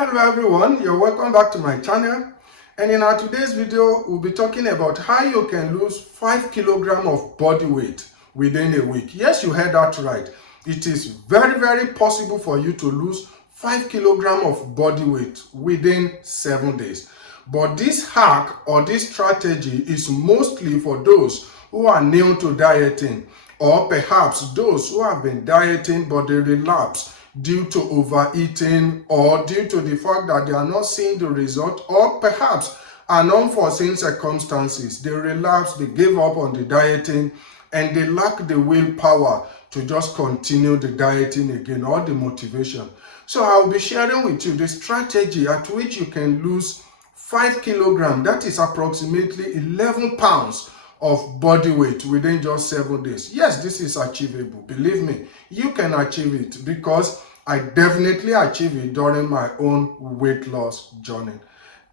Hello everyone, you're welcome back to my channel, and in our today's video we'll be talking about how you can lose 5 kilograms of body weight within a week. Yes, you heard that right. It is very possible for you to lose 5 kilograms of body weight within 7 days. But this hack or this strategy is mostly for those who are new to dieting, or perhaps those who have been dieting but they relapse due to overeating, or due to the fact that they are not seeing the result, or perhaps an unforeseen circumstances. They relapse, they give up on the dieting, and they lack the willpower to just continue the dieting again, or the motivation. So I'll be sharing with you the strategy at which you can lose 5 kilograms, that is approximately 11 pounds of body weight within just 7 days. Yes, this is achievable. Believe me, you can achieve it, because I definitely achieved it during my own weight loss journey.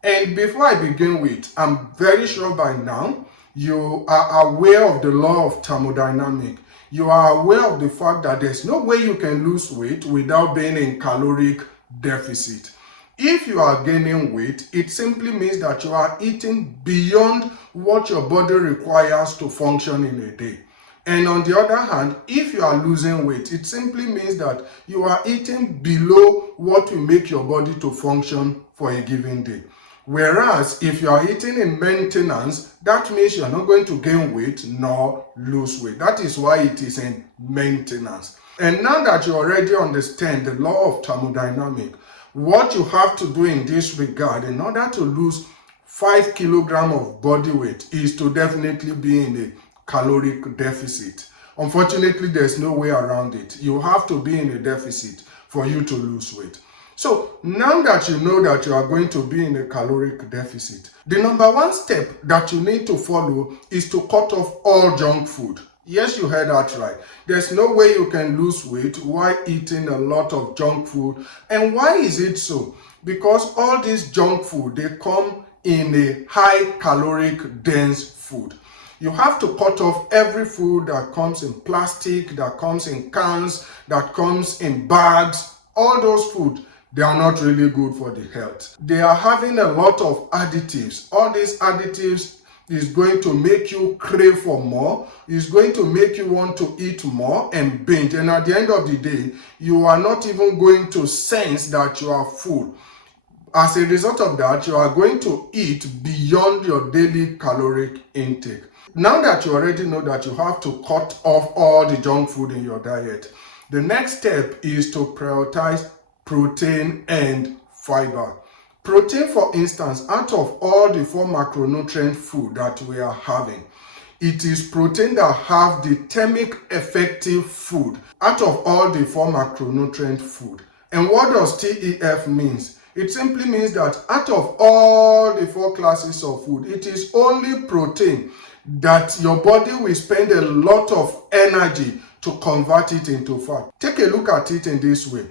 And before I begin with, I'm very sure by now you are aware of the law of thermodynamics. You are aware of the fact that there's no way you can lose weight without being in caloric deficit. If you are gaining weight, it simply means that you are eating beyond what your body requires to function in a day. And on the other hand, if you are losing weight, it simply means that you are eating below what will make your body to function for a given day. Whereas if you are eating in maintenance, that means you are not going to gain weight nor lose weight. That is why it is in maintenance. And now that you already understand the law of thermodynamics, what you have to do in this regard in order to lose 5 kilograms of body weight is to definitely be in a caloric deficit. Unfortunately, there's no way around it. You have to be in a deficit for you to lose weight. So now that you know that you are going to be in a caloric deficit, the number one step that you need to follow is to cut off all junk food. Yes, you heard that right. There's no way you can lose weight while eating a lot of junk food. And why is it so? Because all this junk food, they come in a high caloric dense food. You have to cut off every food that comes in plastic, that comes in cans, that comes in bags. All those food, they are not really good for the health. They are having a lot of additives. All these additives is going to make you crave for more. It's going to make you want to eat more and binge. And at the end of the day, you are not even going to sense that you are full. As a result of that, you are going to eat beyond your daily caloric intake. Now that you already know that you have to cut off all the junk food in your diet, the next step is to prioritize protein and fiber. Protein, for instance, out of all the 4 macronutrient food that we are having, it is protein that have the thermic effective food out of all the 4 macronutrient food. And what does TEF means? It simply means that out of all the 4 classes of food, it is only protein that your body will spend a lot of energy to convert it into fat. Take a look at it in this way.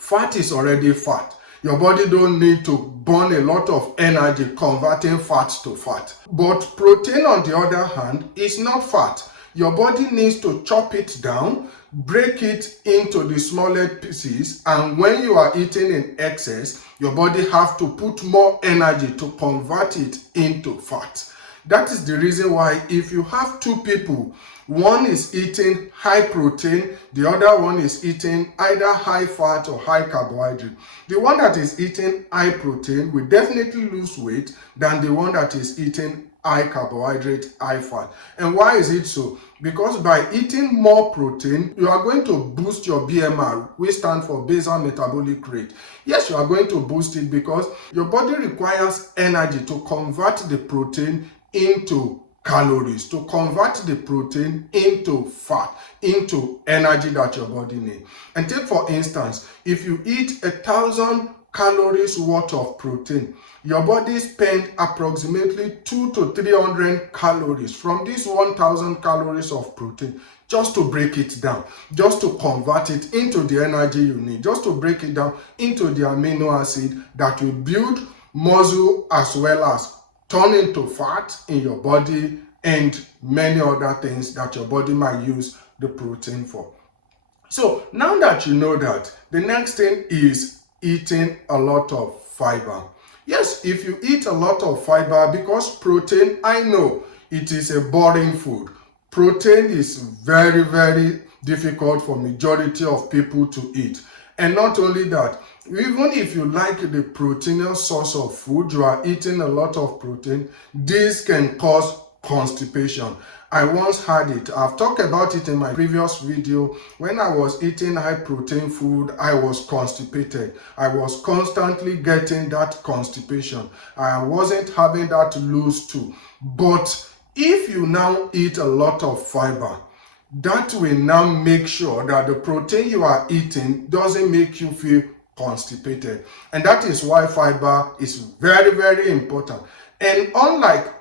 Fat is already fat. Your body don't need to burn a lot of energy converting fat to fat. But protein, on the other hand, is not fat. Your body needs to chop it down, break it into the smaller pieces, and when you are eating in excess, your body have to put more energy to convert it into fat. That is the reason why if you have 2 people, one is eating high protein, the other one is eating either high fat or high carbohydrate, the one that is eating high protein will definitely lose weight than the one that is eating high carbohydrate, high fat. And why is it so? Because by eating more protein, you are going to boost your BMR, which stands for basal metabolic rate. Yes, you are going to boost it because your body requires energy to convert the protein into calories, to convert the protein into fat, into energy that your body needs. And take for instance, if you eat 1,000 calories worth of protein, your body spends approximately 200 to 300 calories from this 1,000 calories of protein just to break it down, just to convert it into the energy you need, just to break it down into the amino acid that will build muscle as well as turn into fat in your body and many other things that your body might use the protein for. So now that you know that, the next thing is eating a lot of fiber. Yes, if you eat a lot of fiber, because protein, I know it is a boring food. Protein is very, very difficult for majority of people to eat. And not only that, even if you like the proteinous source of food, you are eating a lot of protein, this can cause constipation. I once had it. I've talked about it in my previous video. When I was eating high protein food, I was constipated. I was constantly getting that constipation. I wasn't having that loose too. But if you now eat a lot of fiber, that will now make sure that the protein you are eating doesn't make you feel constipated. And that is why fiber is very, very important. And unlike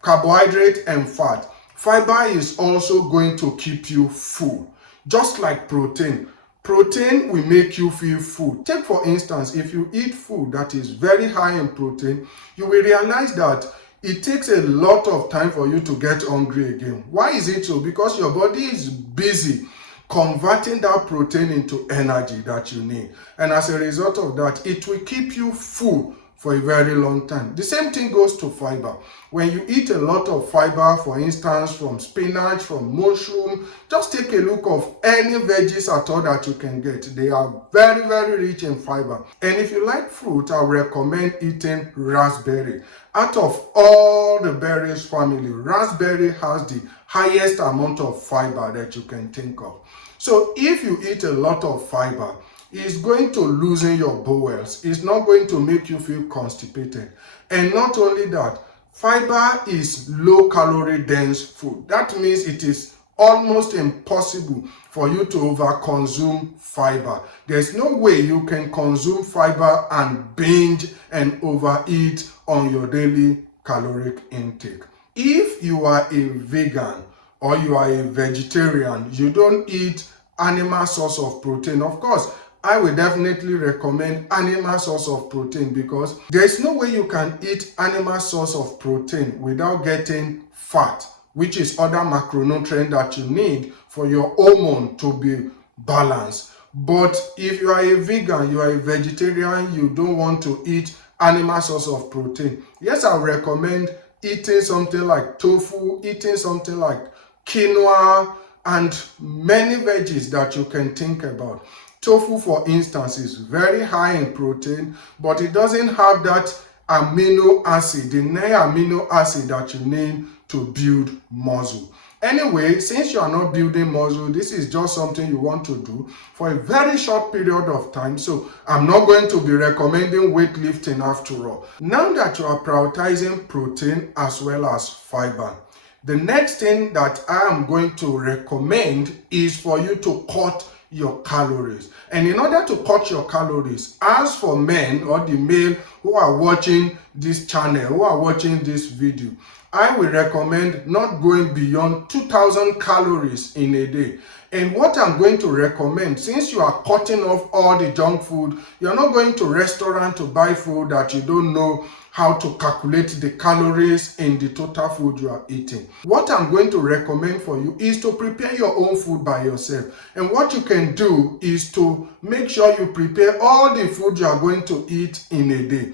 carbohydrate and fat, fiber is also going to keep you full. Just like protein. Protein will make you feel full. Take for instance, if you eat food that is very high in protein, you will realize that it takes a lot of time for you to get hungry again. Why is it so? Because your body is busy converting that protein into energy that you need. And as a result of that, it will keep you full for a very long time. The same thing goes to fiber. When you eat a lot of fiber, for instance, from spinach, from mushroom, just take a look of any veggies at all that you can get. They are very, very rich in fiber. And if you like fruit, I recommend eating raspberry. Out of all the berries family, raspberry has the highest amount of fiber that you can think of. So if you eat a lot of fiber, it's going to loosen your bowels. It's not going to make you feel constipated. And not only that, fiber is low calorie dense food. That means it is almost impossible for you to overconsume fiber. There's no way you can consume fiber and binge and overeat on your daily caloric intake. If you are a vegan or you are a vegetarian, you don't eat animal source of protein. Of course, I will definitely recommend animal source of protein because there's no way you can eat animal source of protein without getting fat, which is other macronutrient that you need for your hormone to be balanced. But if you are a vegan, you are a vegetarian, you don't want to eat animal source of protein, yes, I recommend eating something like tofu, eating something like quinoa, and many veggies that you can think about. Tofu, for instance, is very high in protein, but it doesn't have that amino acid, the 9 amino acid that you need to build muscle. Anyway, since you are not building muscle, this is just something you want to do for a very short period of time. So I'm not going to be recommending weightlifting after all. Now that you are prioritizing protein as well as fiber, the next thing that I am going to recommend is for you to cut your calories. And in order to cut your calories, as for men or the male who are watching this channel, who are watching this video, I will recommend not going beyond 2000 calories in a day. And what I'm going to recommend, since you are cutting off all the junk food, you're not going to restaurant to buy food that you don't know how to calculate the calories in the total food you are eating. What I'm going to recommend for you is to prepare your own food by yourself. And what you can do is to make sure you prepare all the food you are going to eat in a day.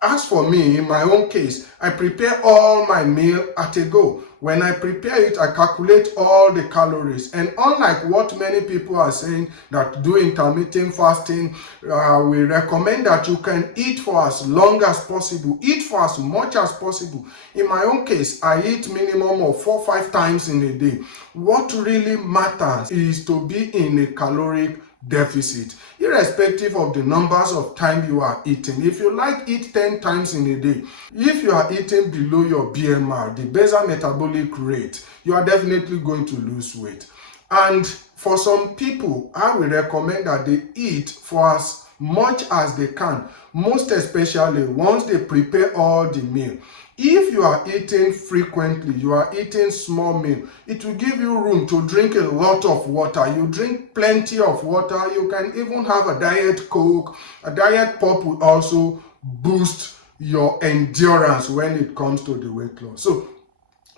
As for me, in my own case, I prepare all my meal at a go. When I prepare it, I calculate all the calories. And unlike what many people are saying that do intermittent fasting, we recommend that you can eat for as long as possible, eat for as much as possible. In my own case, I eat minimum of 4-5 times in a day. What really matters is to be in a caloric deficit, irrespective of the numbers of time you are eating. If you like eat 10 times in a day, if you are eating below your BMR, the basal metabolic rate, you are definitely going to lose weight. And for some people, I will recommend that they eat for as much as they can, most especially once they prepare all the meal. If you are eating frequently, you are eating small meal, it will give you room to drink a lot of water. You drink plenty of water. You can even have a diet Coke. A diet pop will also boost your endurance when it comes to the weight loss. So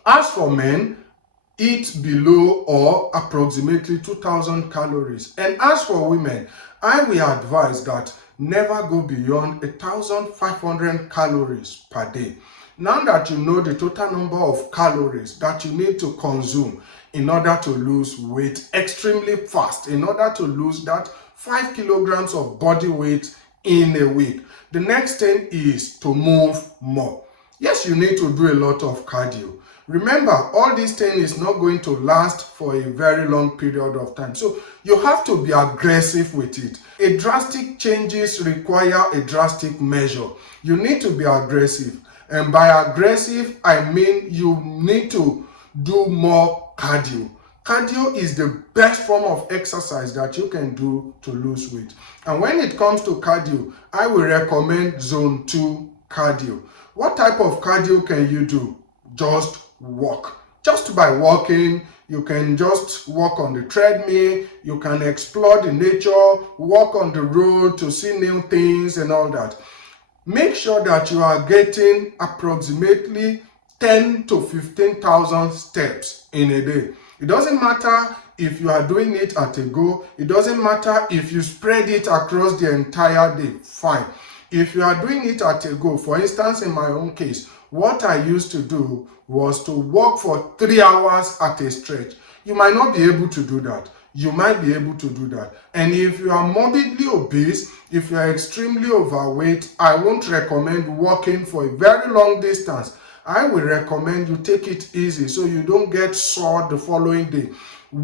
as for men, eat below or approximately 2000 calories. And as for women, I will advise that never go beyond 1500 calories per day. Now that you know the total number of calories that you need to consume in order to lose weight extremely fast, in order to lose that 5 kilograms of body weight in a week, the next thing is to move more. Yes, you need to do a lot of cardio. Remember, all this thing is not going to last for a very long period of time. So you have to be aggressive with it. A drastic changes require a drastic measure. You need to be aggressive. And by aggressive, I mean you need to do more cardio. Cardio is the best form of exercise that you can do to lose weight. And when it comes to cardio, I will recommend zone 2 cardio. What type of cardio can you do? Just walk. Just by walking, you can just walk on the treadmill, you can explore the nature, walk on the road to see new things and all that. Make sure that you are getting approximately 10 to 15,000 steps in a day. It doesn't matter if you are doing it at a go. It doesn't matter if you spread it across the entire day. Fine. If you are doing it at a go, for instance, in my own case, what I used to do was to walk for 3 hours at a stretch. You might not be able to do that. You might be able to do that. And if you are morbidly obese, if you are extremely overweight, I won't recommend walking for a very long distance. I will recommend you take it easy so you don't get sore the following day.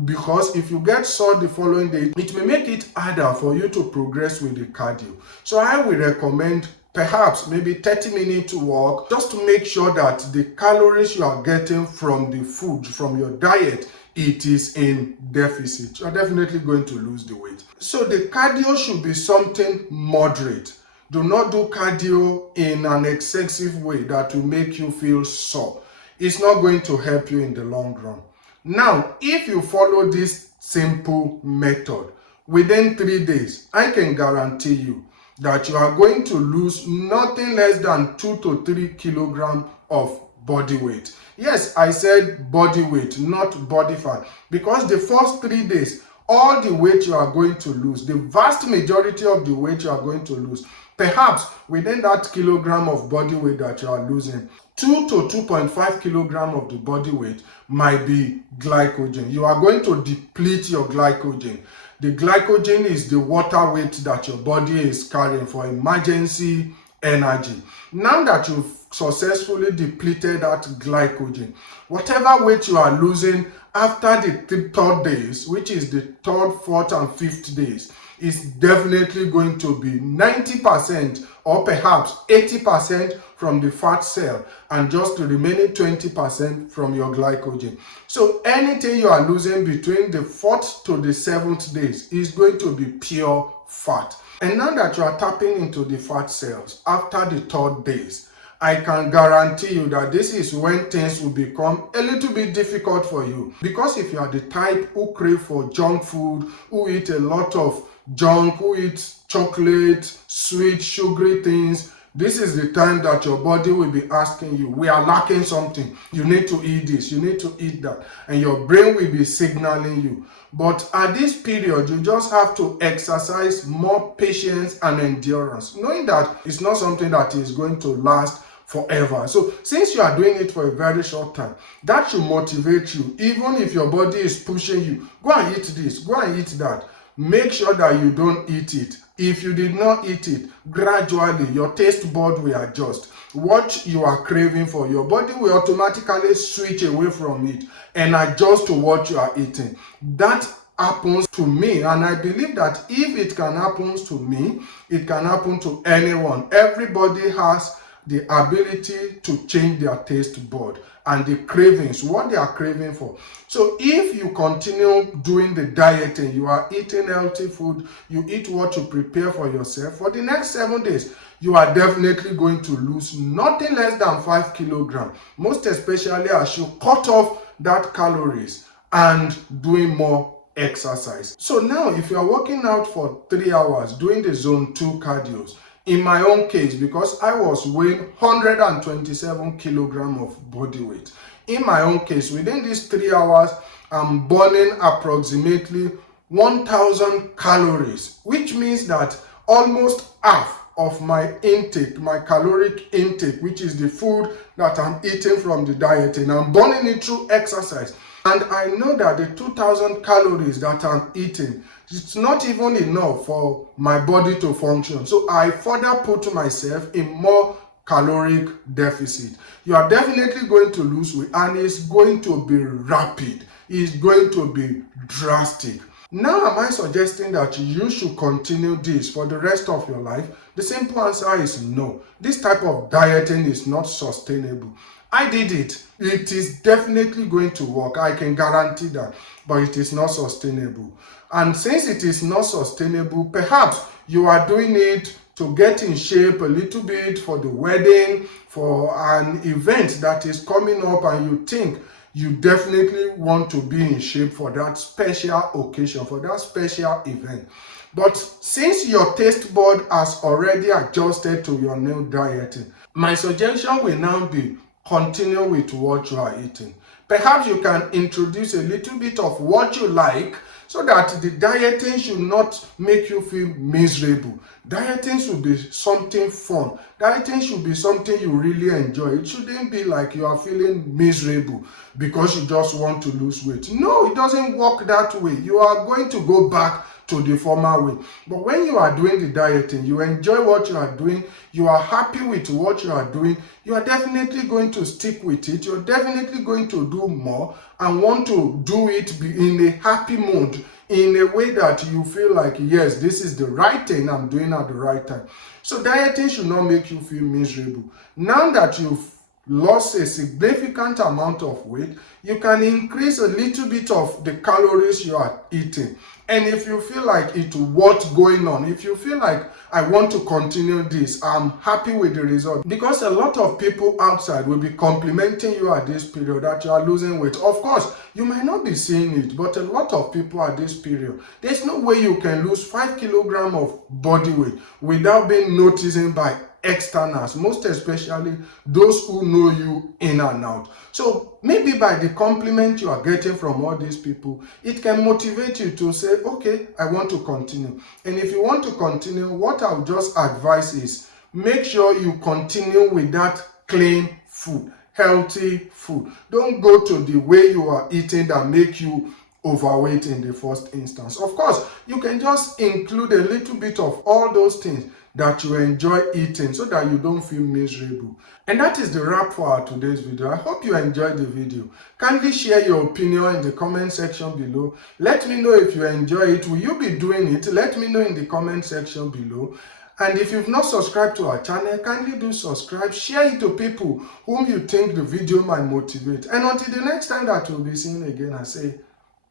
Because if you get sore the following day, it may make it harder for you to progress with the cardio. So I will recommend perhaps maybe 30 minutes walk, just to make sure that the calories you are getting from the food, from your diet, it is in deficit. You're definitely going to lose the weight. So the cardio should be something moderate. Do not do cardio in an excessive way that will make you feel sore. It's not going to help you in the long run. Now, if you follow this simple method, within 3 days, I can guarantee you that you are going to lose nothing less than 2 to 3 kilograms of body weight. Yes, I said body weight, not body fat, because the first 3 days, all the weight you are going to lose, the vast majority of the weight you are going to lose, perhaps within that kilogram of body weight that you are losing, 2 to 2.5 kilograms of the body weight might be glycogen. You are going to deplete your glycogen. The glycogen is the water weight that your body is carrying for emergency energy. Now that you've successfully depleted that glycogen, whatever weight you are losing after the 3rd days, which is the 3rd, 4th, and 5th days, is definitely going to be 90% or perhaps 80% from the fat cell and just the remaining 20% from your glycogen. So anything you are losing between the 4th to the 7th days is going to be pure fat. And now that you are tapping into the fat cells after the 3rd days, I can guarantee you that this is when things will become a little bit difficult for you. Because if you are the type who crave for junk food, who eat a lot of junk, who eat chocolate, sweet, sugary things, this is the time that your body will be asking you, we are lacking something. You need to eat this, you need to eat that. And your brain will be signaling you. But at this period, you just have to exercise more patience and endurance, knowing that it's not something that is going to last forever. So since you are doing it for a very short time, that should motivate you. Even if your body is pushing you, go and eat this, go and eat that. Make sure that you don't eat it. If you did not eat it, gradually your taste bud will adjust. What you are craving for, your body will automatically switch away from it and adjust to what you are eating. That happens to me, and I believe that if it can happen to me, it can happen to anyone. Everybody has the ability to change their taste bud and the cravings, what they are craving for. So if you continue doing the dieting, you are eating healthy food, you eat what you prepare for yourself, for the next 7 days, you are definitely going to lose nothing less than 5 kilograms, most especially as you cut off that calories and doing more exercise. So now if you are working out for 3 hours doing the zone 2 cardios, in my own case, because I was weighing 127 kilograms of body weight, In my own case, within these 3 hours, I'm burning approximately 1000 calories, which means that almost half of my intake, my caloric intake, which is the food that I'm eating from the diet, and I'm burning it through exercise. And I know that the 2000 calories that I'm eating, it's not even enough for my body to function. So I further put myself in more caloric deficit. You are definitely going to lose weight, and it's going to be rapid. It's going to be drastic. Now, am I suggesting that you should continue this for the rest of your life? The simple answer is no. This type of dieting is not sustainable. I did it. It is definitely going to work. I can guarantee that. But it is not sustainable. And since it is not sustainable, perhaps you are doing it to get in shape a little bit for the wedding, for an event that is coming up, and you think you definitely want to be in shape for that special occasion, for that special event. But since your taste bud has already adjusted to your new dieting, my suggestion will now be continue with what you are eating. Perhaps you can introduce a little bit of what you like, so that the dieting should not make you feel miserable. Dieting should be something fun. Dieting should be something you really enjoy. It shouldn't be like you are feeling miserable because you just want to lose weight. No, it doesn't work that way. You are going to go back to the former way. But when you are doing the dieting, you enjoy what you are doing, you are happy with what you are doing, you are definitely going to stick with it. You're definitely going to do more and want to do it in a happy mood, in a way that you feel like, yes, this is the right thing I'm doing at the right time. So dieting should not make you feel miserable. Now that you've lost a significant amount of weight, you can increase a little bit of the calories you are eating. And if you feel like it's worth going on, if you feel like I want to continue this, I'm happy with the result, because a lot of people outside will be complimenting you at this period that you are losing weight. Of course, you might not be seeing it, but a lot of people at this period, there's no way you can lose 5 kilograms of body weight without being noticed by externals, most especially those who know you in and out. So maybe by the compliment you are getting from all these people, it can motivate you to say, okay, I want to continue. And if you want to continue, what I would just advise is make sure you continue with that clean food, healthy food. Don't go to the way you are eating that make you overweight in the first instance. Of course, you can just include a little bit of all those things that you enjoy eating so that you don't feel miserable. And that is the wrap for our today's video. I hope you enjoyed the video. Kindly share your opinion in the comment section below. Let me know if you enjoy it. Will you be doing it? Let me know in the comment section below. And if you've not subscribed to our channel, kindly do subscribe. Share it to people whom you think the video might motivate. And until the next time that we'll be seeing again, I say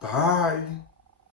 bye.